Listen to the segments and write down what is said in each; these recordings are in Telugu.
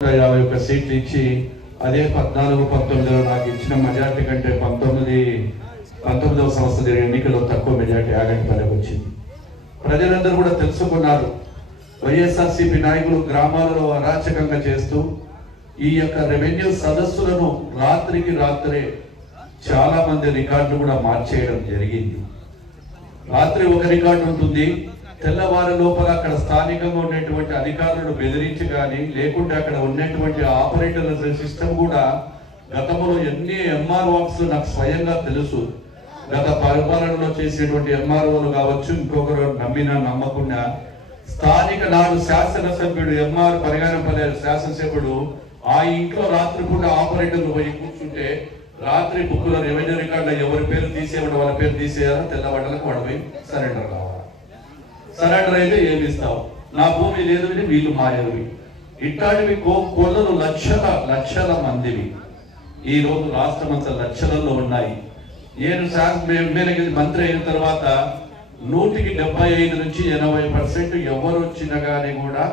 51 సీట్లు ఇచ్చి అదే 14-19 నాకు ఇచ్చిన మెజార్టీ కంటే 19వ సంవత్సరం జరిగిన ఎన్నికల్లో తక్కువ మెజార్టీ ఆగంటిపల్లికి వచ్చింది. ప్రజలందరూ కూడా తెలుసుకున్నారు. వైఎస్ఆర్సీపీ నాయకులు గ్రామాలలో అరాచకంగా చేస్తూ ఈ యొక్క రెవెన్యూ సదస్సులను రాత్రికి రాత్రే చాలా మంది రికార్డులు కూడా మార్చేయడం జరిగింది. రాత్రి ఒక రికార్డు ఉంటుంది, తెల్లవారి లోపల అక్కడ స్థానికంగా ఉన్నటువంటి అధికారులను బెదిరించి కానీ లేకుంటే అక్కడ ఉన్నటువంటి ఆపరేటర్ల సిస్టమ్ కూడా గతంలో ఎన్ని ఎంఆర్ఓస్ నాకు స్వయంగా తెలుసు. గత పరిపాలనలో చేసేటువంటి ఎంఆర్ఓలు కావచ్చు, ఇంకొకరు నమ్మినా నమ్మకుండా స్థానిక నాడు శాసనసభ్యుడు ఎంఆర్ పరిగానపల్లి శాసనసభ్యుడు ఆ ఇంట్లో రాత్రి కూడా ఆపరేటర్లు పోయి కూర్చుంటే రాత్రి బుక్కులో రెవెన్యూ రికార్డులో ఎవరి పేరు తీసేవాడు వాళ్ళ పేరు తీసేయాలా, తెల్లవాడలకు వాడు పోయి సరెండర్ కావాలి. సరెండర్ అయితే ఏమి ఇస్తావు, నా భూమి లేదు అని వీళ్ళు మాయవి. ఇట్లాంటివి కొల్లలు లక్షల మందివి ఈ రోజు రాష్ట్రం అంతా లక్షలలో ఉన్నాయి. నేను ఎమ్మెల్యే మంత్రి అయిన తర్వాత 175 నుంచి 80% ఎవరు వచ్చినా కానీ కూడా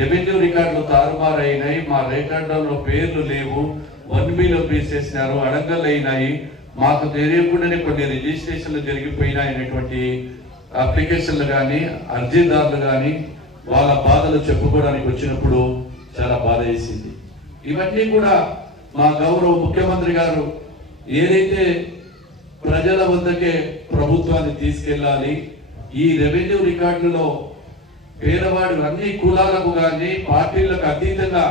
రెవెన్యూ రికార్డులు తారుమారైనాయి. మా రికార్డులలో పేర్లు లేవు, 1Bలో తీసేసినారు, అడగలు అయినాయి, మాకు తెలియకుండానే కొన్ని రిజిస్ట్రేషన్లు జరిగిపోయినాయి అనేటువంటి అప్లికేషన్లు కానీ అర్జీదారులు కానీ వాళ్ళ బాధలు చెప్పుకోవడానికి వచ్చినప్పుడు చాలా బాధ వేసింది. ఇవన్నీ కూడా మా గౌరవ ముఖ్యమంత్రి గారు ఏదైతే ప్రజల వద్దకే ప్రభుత్వాన్ని తీసుకెళ్ళాలి, ఈ రెవెన్యూ రికార్డులలో పేదవాడు అన్ని కులాలకు కానీ పార్టీలకు అతీతంగా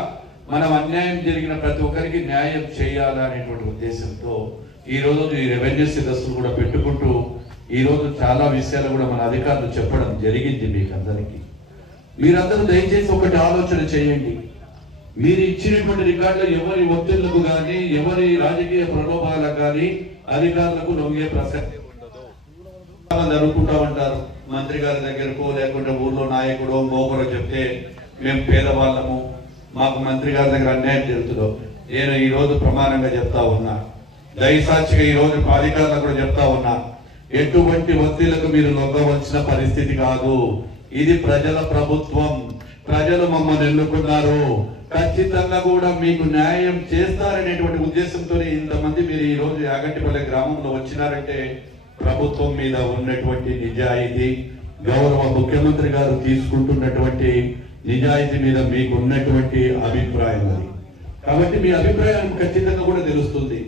మనం అన్యాయం జరిగిన ప్రతి ఒక్కరికి న్యాయం చేయాలనేటువంటి ఉద్దేశంతో ఈ రోజు ఈ రెవెన్యూ సదస్సులు కూడా పెట్టుకుంటూ ఈ రోజు చాలా విషయాలు కూడా మన అధికారులు చెప్పడం జరిగింది. మీకు అందరికీ మీరందరూ దయచేసి ఒకటి ఆలోచన చేయండి. మీరు ఇచ్చినటువంటి రికార్డులు ఎవరి ఒత్తిళ్లకు కానీ ఎవరి రాజకీయ ప్రలోభాలకు కానీ అధికారులకు లొంగే ప్రసక్తి ఉండదు. జరుగుకుంటా ఉంటారు, మంత్రి గారి దగ్గరకు లేకుంటే ఊర్లో నాయకుడు మోకరో చెప్తే మేము పేదవాళ్ళము, మాకు మంత్రి గారి దగ్గర అన్యాయం జరుగుతుందో. నేను ఈ రోజు ప్రమాణంగా చెప్తా ఉన్నా, దయసాక్షిగా ఈ రోజు అధికారులకు కూడా చెప్తా ఉన్నా, ఎటువంటి ఒత్తిళ్లకు మీరు లొంగవలసిన పరిస్థితి కాదు. ఇది ప్రజల ప్రభుత్వం, ప్రజలు మమ్మల్ని ఎన్నుకున్నారు, ఖచ్చితంగా కూడా మీకు న్యాయం చేస్తారనేటువంటి ఉద్దేశంతో ఇంతమంది మీరు ఈ రోజు యాగంటిపల్లి గ్రామంలో వచ్చినారంటే ప్రభుత్వం మీద ఉన్నటువంటి నిజాయితీ, గౌరవ ముఖ్యమంత్రి గారు తీసుకుంటున్నటువంటి నిజాయితీ మీద మీకు ఉన్నటువంటి అభిప్రాయం అది. కాబట్టి మీ అభిప్రాయం ఖచ్చితంగా కూడా తెలుస్తుంది.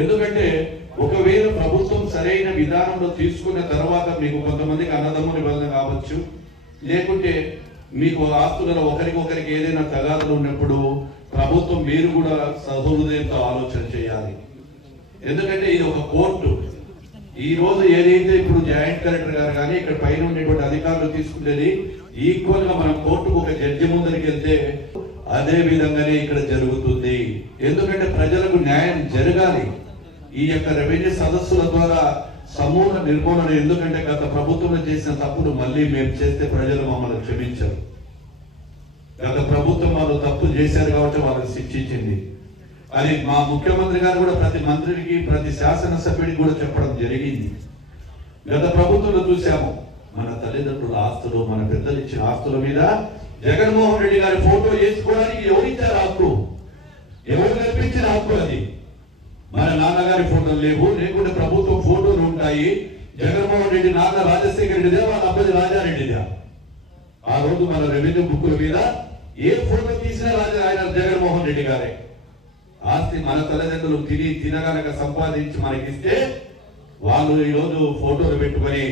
ఎందుకంటే ఒకవేళ ప్రభుత్వం సరైన విధానంలో తీసుకున్న తర్వాత మీకు కొంతమందికి అన్నదమ్ముని వల్ల కావచ్చు, లేకుంటే మీకు ఆస్తులలో ఒకరికొకరికి ఏదైనా తగాదాలు ఉన్నప్పుడు ప్రభుత్వం మీరు కూడా సహృదయంతో ఆలోచన చేయాలి. ఎందుకంటే ఇది ఒక కోర్టు. ఈ రోజు ఏదైతే ఇప్పుడు జాయింట్ కలెక్టర్ గారు కానీ ఇక్కడ పైన ఉండేటువంటి అధికారులు తీసుకునేది ఈక్వల్ గా మనం కోర్టుకు ఒక జడ్జి ముందరికి వెళ్తే అదే విధంగానే ఇక్కడ జరుగుతుంది. ఎందుకంటే ప్రజలకు న్యాయం జరగాలి. ఈ యొక్క రెవెన్యూ సదస్సుల ద్వారా సమూల నిర్మూలన. ఎందుకంటే గత ప్రభుత్వంలో చేసిన తప్పులు మళ్ళీ మేము చేస్తే ప్రజలు మమ్మల్ని క్షమించరు. గత ప్రభుత్వం వాళ్ళు తప్పు చేశారు కాబట్టి వాళ్ళకి శిక్షించింది. అది మా ముఖ్యమంత్రి గారు కూడా ప్రతి మంత్రికి ప్రతి శాసనసభ్యుడికి కూడా చెప్పడం జరిగింది. గత ప్రభుత్వంలో చూసాము, మన తల్లిదండ్రుల ఆస్తులు, మన పెద్దలు ఇచ్చిన ఆస్తుల మీద జగన్మోహన్ రెడ్డి గారి ఫోటో వేసుకోవడానికి ఎవరిచ్చారు హక్కు, ఎవరు కల్పించిన హక్కు అది. మన నాన్నగారి ఫోటోలు లేవు, లేకుంటే ప్రభుత్వం ఫోటోలు ఉంటాయి. జగన్మోహన్ రెడ్డి నాన్న రాజశేఖర రెడ్డిదే, వాళ్ళ అబ్బాయి రాజారెడ్డిదా. ఆ రోజు మన రెవెన్యూ బుక్కుల మీద ఏ ఫోటో తీసినా ఆయన జగన్మోహన్ రెడ్డి గారే. ఆస్తి మన తల్లిదండ్రులు తినగనక సంపాదించి మనకిస్తే వాళ్ళు ఈ రోజు ఫోటోలు పెట్టుకొని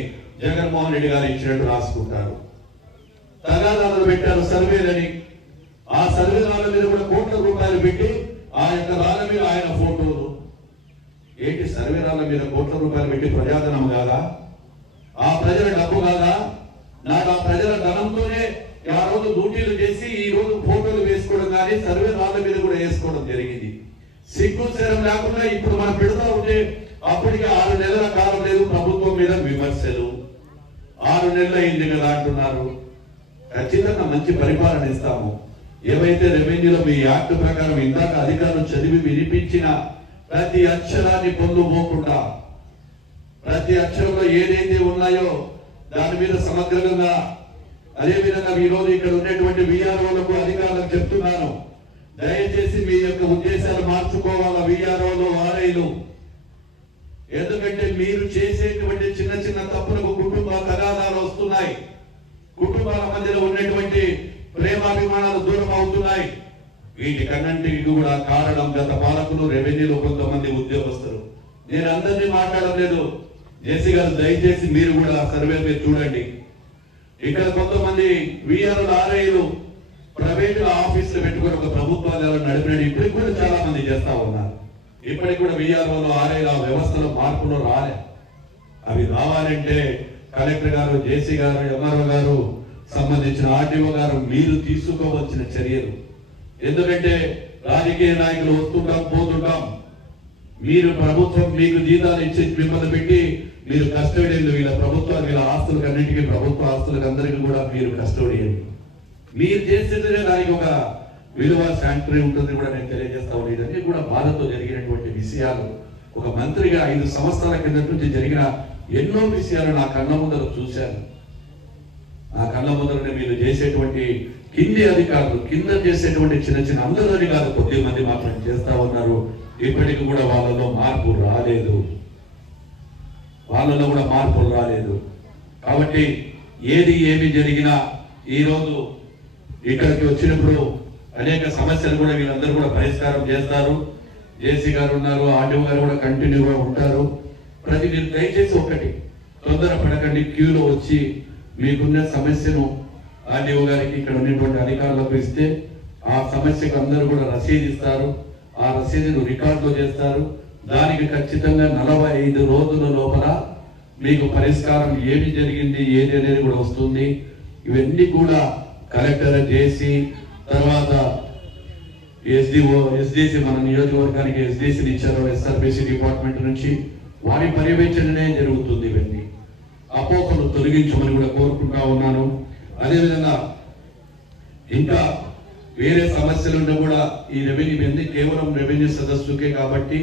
జగన్మోహన్ రెడ్డి గారు ఇచ్చినట్టు రాసుకుంటారు. తగాదాలు పెట్టారు సర్వేలని, ఆ సర్వే రాళ్ళ మీద కూడా కోట్ల రూపాయలు పెట్టి ఆ యొక్క రాళ్ళ మీద ఆయన ఫోటోలు. ఏంటి సర్వే రాళ్ళ మీద కోట్ల రూపాయలు పెట్టి ప్రజాధనం కాదా? ఆ ప్రజల డబ్బు కాదా? నాకు ఆ ప్రజల ధనంతోనే ఆ రోజు డ్యూటీలు చేసి ఈ రోజు ఫోటోలు వేసుకోవడం కానీ సర్వే రాళ్ళ మీద కూడా వేసుకోవడం జరిగింది. సిగ్గు శరం లేకుండా ఇప్పుడు మనం పెడతా ఉంటే అప్పటికి 6 నెలల కాలం లేదు, ప్రభుత్వం మీద విమర్శలు. 6 నెలలు అయింది కదా అంటున్నారు. ఖచ్చితంగా మంచి పరిపాలన ఇస్తాము. ఏవైతే రెవెన్యూలో మీ యాక్ట్ ప్రకారం ఇందాక అధికారులు చదివి వినిపించిన ప్రతి అక్షరాన్ని పొందుపోకుండా ప్రతి అక్షరంలో ఏదైతే ఉన్నాయో దాని మీద సమగ్రంగా అదే విధంగా ఈ రోజు ఇక్కడ ఉన్నటువంటి విఆర్ఓలకు అధికారులకు చెప్తున్నాను, దయచేసి మీ యొక్క ఉద్దేశాలు మార్చుకోవాలా విఆర్ఓలు ఆర్ఐలు. ఎందుకంటే మీరు చేసేటువంటి చిన్న చిన్న తప్పులకు కుటుంబ తగాదాలు వస్తున్నాయి. కుటుంబాల మధ్యలో ఉన్నటువంటి ప్రేమాభిమానాలు దూరం అవుతున్నాయి. వీటికన్నింటికి కూడా కారణం గత పాలకులు, రెవెన్యూలో కొంతమంది ఉద్యోగస్తులు. నేను అందరినీ మాట్లాడలేదు. జేసీ గారు దయచేసి మీరు కూడా సర్వే మీరు చూడండి. ఇక్కడ కొంతమంది విఆర్ఓలు ఆర్ఐలు ప్రైవేట్ ఆఫీసులు పెట్టుకుని ఒక ప్రభుత్వాలు నడిపినట్టు ఇప్పటికి కూడా చాలా మంది చేస్తా ఉన్నారు. ఇప్పటికి కూడా విఆర్ఓలు ఆర్ఐల వ్యవస్థలో మార్పులు రాలే. అవి రావాలంటే కలెక్టర్ గారు, జేసీ గారు, ఎంఆర్ఓ గారు, సంబంధించిన ఆర్టీఓ గారు మీరు తీసుకోవాల్సిన చర్యలు. ఎందుకంటే రాజకీయ నాయకులు వస్తుంటాం పోతుంటాం. మీరు ప్రభుత్వం మీకు జీతాలు ఇచ్చి మిమ్మల్ని పెట్టి మీరు కస్టోడియన్, వీళ్ళ ప్రభుత్వాలు వీళ్ళ ఆస్తులకు అన్నింటికీ ప్రభుత్వ ఆస్తులకు అందరికీ కూడా మీరు కస్టోడియన్. మీరు చేసేదే దానికి ఒక విలువ శాంక్టరీ ఉంటుంది కూడా నేను తెలియజేస్తా ఉన్నాను. ఇదన్నీ కూడా బాధతో జరిగినటువంటి విషయాలు. ఒక మంత్రిగా 5 సంవత్సరాల కింద నుంచి జరిగిన ఎన్నో విషయాలు నా కళ్ళ ముందర చూశాను. ఆ కళ్ళ ముందరనే మీరు చేసేటువంటి కింది అధికారులు, కింద చేసేటువంటి చిన్న చిన్న అందరూ అధికారులు కొద్ది మంది మాత్రం చేస్తా ఉన్నారు. ఇప్పటికి కూడా వాళ్ళలో మార్పు రాలేదు. వాళ్ళలో కూడా మార్పులు రాలేదు. కాబట్టి ఏమి జరిగినా ఈరోజు ఇక్కడికి వచ్చినప్పుడు అనేక సమస్యలు కూడా వీళ్ళందరూ కూడా పరిష్కారం చేస్తారు. జేసీ గారు ఉన్నారు, ఆర్టీఓ గారు కూడా కంటిన్యూగా ఉంటారు. మీరు దయచేసి ఒకటి తొందరపడకండి. క్యూలో వచ్చి మీకున్న సమస్యను ఆర్టీఓ గారికి ఇక్కడ ఉన్నటువంటి అధికారులకు ఇస్తే ఆ సమస్యకు అందరూ కూడా రసీదు ఇస్తారు. ఆ రసీదును రికార్డులో చేస్తారు. దానికి ఖచ్చితంగా 45 రోజుల లోపల మీకు పరిష్కారం ఏమి జరిగింది ఏది అనేది కూడా వస్తుంది. ఇవన్నీ కూడా కలెక్టర్, జేసీ, తర్వాత ఎస్డిసి మన నియోజకవర్గానికి ఎస్డిసిని ఇచ్చారు ఎస్ఆర్బిసి డిపార్ట్మెంట్ నుంచి. వారి పర్యవేక్షణనే జరుగుతుంది. ఇవన్నీ అపోహలు తొలగించమని కూడా కోరుకుంటా ఉన్నాను. అదేవిధంగా ఇంకా వేరే సమస్యలున్నా కూడా ఈ రెవెన్యూ ఇవన్నీ కేవలం రెవెన్యూ సదస్సుకే కాబట్టి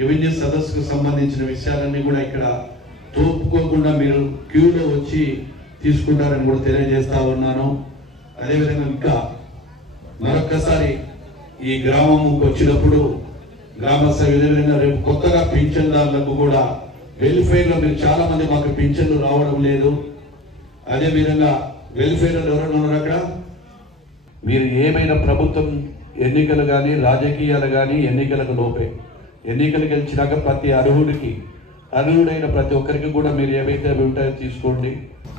రెవెన్యూ సదస్సుకు సంబంధించిన విషయాలన్నీ కూడా ఇక్కడ తోపుకోకుండా మీరు క్యూలో వచ్చి తీసుకుంటారని కూడా తెలియజేస్తా ఉన్నాను. అదేవిధంగా ఇంకా మరొక్కసారి ఈ గ్రామంకి వచ్చినప్పుడు గ్రామస్థ విధంగా రేపు కొత్తగా పింఛన్దారులకు కూడా వెల్ఫేర్ లో మీరు చాలా మంది మాకు పింఛన్లు రావడం లేదు. అదేవిధంగా వెల్ఫేర్ ఎవరైనా ఉన్నారు అక్కడ. మీరు ఏమైనా ప్రభుత్వం ఎన్నికలు కానీ రాజకీయాలు కానీ ఎన్నికలకు లోపే, ఎన్నికలకు గెలిచినాక ప్రతి అర్హుడైన ప్రతి ఒక్కరికి కూడా మీరు ఏవైతే అవి ఉంటాయో తీసుకోండి.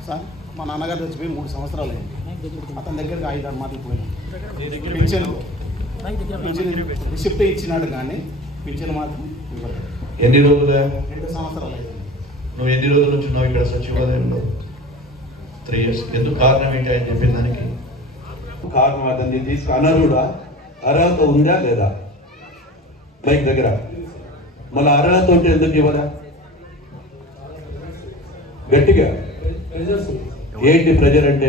సార్ మా నాన్నగారు చచ్చిపోయి 3 సంవత్సరాలు అయింది. అతని దగ్గరికి 5-6 మాటలు పోయినాం. పింఛన్ రిసిప్ట్ ఇచ్చినాడు కానీ పింఛన్ మాత్రం ఇవ్వలేదు. ఎన్ని రోజులు? 2 సంవత్సరాలు అయింది. నువ్వు ఎన్ని రోజుల నుంచి ఉన్నావు ఇక్కడ సచివాలయంలో? 3 years. ఎందుకు కారణం ఏంటి అని చెప్పిన దానికి కారణం అతన్ని తీసుకు అనర్హుడా? అర్హత ఉందా లేదా బైక్ దగ్గర? మళ్ళీ అర్హత ఉంటే ఎందుకు ఇవ్వదా? గట్టిగా ఏంటి ప్రెజర్ అంటే?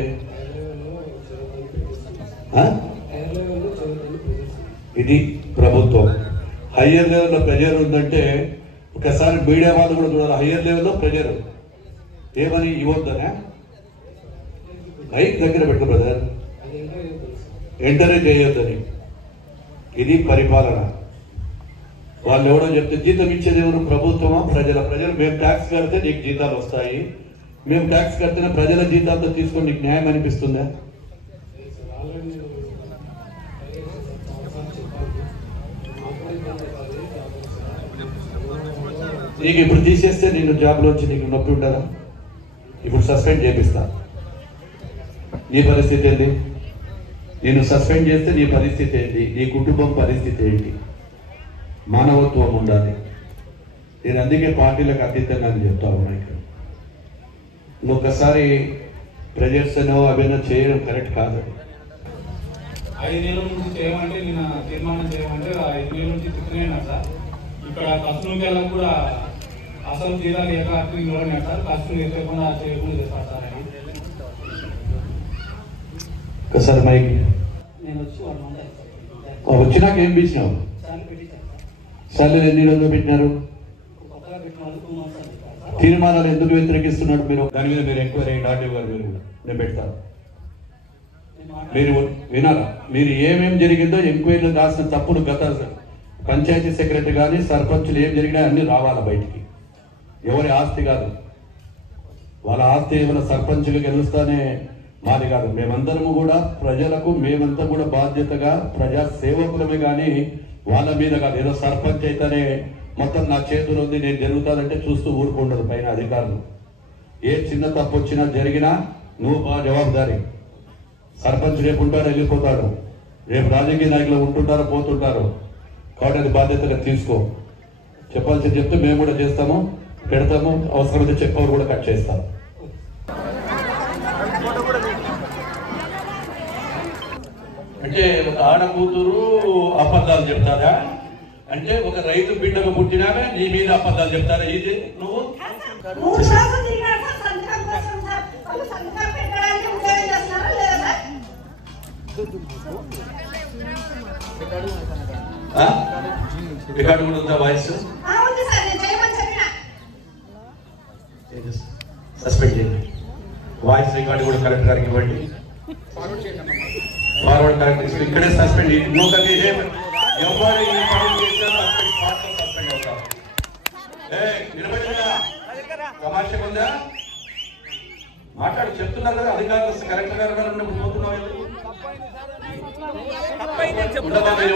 ఇది ప్రభుత్వం. హయ్యర్ లెవెల్లో ప్రెజర్ ఉందంటే ఒకసారి మీడియా వాళ్ళు కూడా చూడాలి. హయ్యర్ లెవెల్లో ప్రెజర్ ఏమని ఇవ్వద్దనే మైక్ దగ్గర పెట్టు బ్రదర్, ఎంకరేజ్ చేయొద్దని. ఇది పరిపాలన. వాళ్ళు ఎవడో చెప్తే జీతం ఇచ్చేది ఎవరు? ప్రభుత్వమా ప్రజలు? మేము ట్యాక్స్ కడితే నీకు జీతాలు వస్తాయి, మేము ట్యాక్స్ కడితేనే ప్రజల జీతాలతో తీసుకొని నీకు న్యాయం అనిపిస్తుందా? నీకు ఇప్పుడు తీసేస్తే నేను జాబ్లోంచి నీకు నొప్పి ఉంటుందా? ఇప్పుడు సస్పెండ్ చేపిస్తా, నీ పరిస్థితి ఏంటి? నేను సస్పెండ్ చేస్తే నీ పరిస్థితి ఏంటి? నీ కుటుంబం పరిస్థితి ఏంటి? మానవత్వం ఉండాలి. నేను అందుకే పార్టీలకు అతీతంగా చెప్తా ఉన్నా. ఇక్కడ నువ్వు ఒకసారి ప్రెజర్స్ అవన్నీ చేయడం కరెక్ట్ కాదు. 5 నెలల నుంచి చేయమంటే నేను తీర్మానం చేయమంటే 5 నెలల నుంచి తిప్పుతున్నాను సార్. ఇక్కడ కస్టమర్కి కూడా అసలు తీరాలి ఇవ్వడం సార్. కస్టమర్ చేయకుండా చేస్తారు సార్. అని ఒకసారి మైక్ నేను వచ్చి వచ్చినాక ఏం పిలిచినావు? సార్లు ఎన్ని రోజులు పెట్టినారు? తీర్మానాలు ఎందుకు వ్యతిరేకిస్తున్నాడు మీరు? దాని మీద మీరు ఎంక్వైరీ ఆర్టీఓ గారు మీరు కూడా నేను పెడతాను. మీరు వినాలా, మీరు ఏమేమి జరిగిందో ఎంక్వైరీలో రాసిన తప్పులు గత పంచాయతీ సెక్రటరీ కానీ సర్పంచులు ఏం జరిగినా అన్ని రావాలా బయటికి. ఎవరి ఆస్తి కాదు, వాళ్ళ ఆస్తి ఏమైనా సర్పంచులు గెలుస్తానే మాది కాదు. మేమందరము కూడా ప్రజలకు మేమంతా కూడా బాధ్యతగా ప్రజా సేవకులమే కానీ వాళ్ళ మీద కాదు. ఏదో సర్పంచ్ అయితేనే మొత్తం నా చేతులు ఉంది నేను జరుగుతానంటే చూస్తూ ఊరుకుండదు పైన అధికారులు. ఏ చిన్న తప్పు వచ్చినా జరిగినా నువ్వు జవాబుదారి. సర్పంచ్ రేపు ఉంటాడు వెళ్ళిపోతాడు, రేపు రాజకీయ నాయకులు ఉంటుంటారో పోతుంటారు. కాబట్టి అది బాధ్యతగా తీసుకో. చెప్పాల్సింది చెప్తే మేము కూడా చేస్తాము, పెడతాము, అవసరమైతే చెక్ పవర్ కూడా కట్ చేస్తాం. అంటే ఒక ఆడ కూతురు అబద్ధాలు చెప్తారా? అంటే ఒక రైతు బిడ్డకు పుట్టినామే నీ మీద అబద్ధాలు చెప్తారా? ఇది నువ్వు రికార్డు కూడా ఉందా? వాయిస్ సస్పెండ్ చేయండి. వాయిస్ రికార్డు కూడా కరెక్ట్ గారికి ఇవ్వండి. ఫార్వర్డ్ కరెక్ట్ ఇక్కడే సస్పెండ్. ఇంకొకటి ఎవరు ఈ పని చేశారో అక్కడి పార్టీ సస్పెండ్ అవుతారు. తమాషగా ఉందా? మాట్లాడి చెప్తున్నారు కదా అధికారులు. కరెక్ట్ గారు ఉన్నప్పుడు పోతున్నావు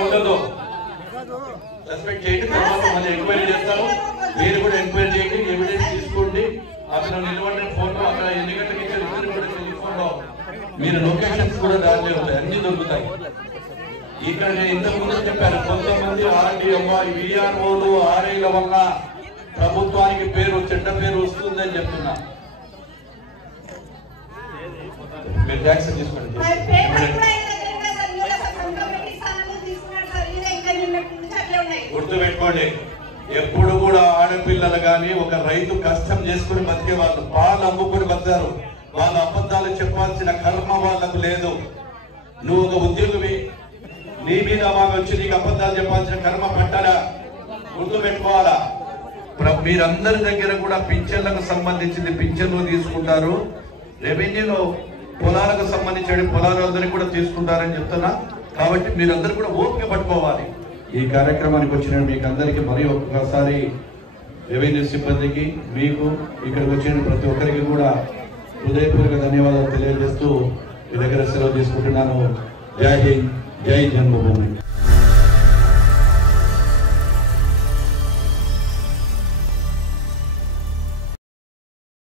ఉండదు. సస్పెండ్ చేయండి, తర్వాత మళ్ళీ ఎంక్వైరీ చేస్తారు. మీరు కూడా ఎంక్వైరీ చేయండి, ఎవిడెన్స్ తీసుకోండి. అక్కడ నిలబడిన ఫోటో అక్కడ ఎన్ని గంటలకు ఇచ్చారు కూడా టెలిఫోన్లో మీరు లొకేషన్స్ కూడా దాంట్లో ఉంటాయి, అన్ని దొరుకుతాయి. ఇక్కడ నేను ఇంతకు ముందు చెప్పాను, కొంతమంది ఆర్డీఓ విఆర్ఓలు ఆర్ఐల వల్ల ప్రభుత్వానికి పేరు చెడ్డ పేరు వస్తుందని చెప్తున్నా. మీరు ట్యాక్స్ తీసుకోండి. గుర్తు పెట్టుకోండి, ఎప్పుడు కూడా ఆడపిల్లలు కానీ ఒక రైతు కష్టం చేసుకుని బతికే వాళ్ళు, పాలు అమ్ముకుని బతారు. వాళ్ళ అబద్ధాలు చెప్పాల్సిన కర్మ వాళ్ళకు లేదు. నువ్వు ఒక ఉద్యోగివి, నీ మీద మాకు వచ్చి నీకు అబద్ధాలు చెప్పాల్సిన కర్మ పట్టాలా? గుర్తు పెట్టుకోవాలా. మీరందరి దగ్గర కూడా పింఛన్లకు సంబంధించింది పింఛన్లు తీసుకుంటారు, రెవెన్యూలో పొలాలకు సంబంధించిన పొలాలందరికీ కూడా తీసుకుంటారని చెప్తున్నా. కాబట్టి మీరందరూ కూడా ఓపిక పట్టుకోవాలి. ఈ కార్యక్రమానికి వచ్చిన మీకు అందరికీ మరి ఒక్కసారి రెవెన్యూ సిబ్బందికి, మీకు ఇక్కడికి వచ్చిన ప్రతి ఒక్కరికి కూడా హృదయపూర్వక ధన్యవాదాలు తెలియజేస్తూ మీ దగ్గర సెలవు తీసుకుంటున్నాను. జై హింద్, జై జన్మభూమి.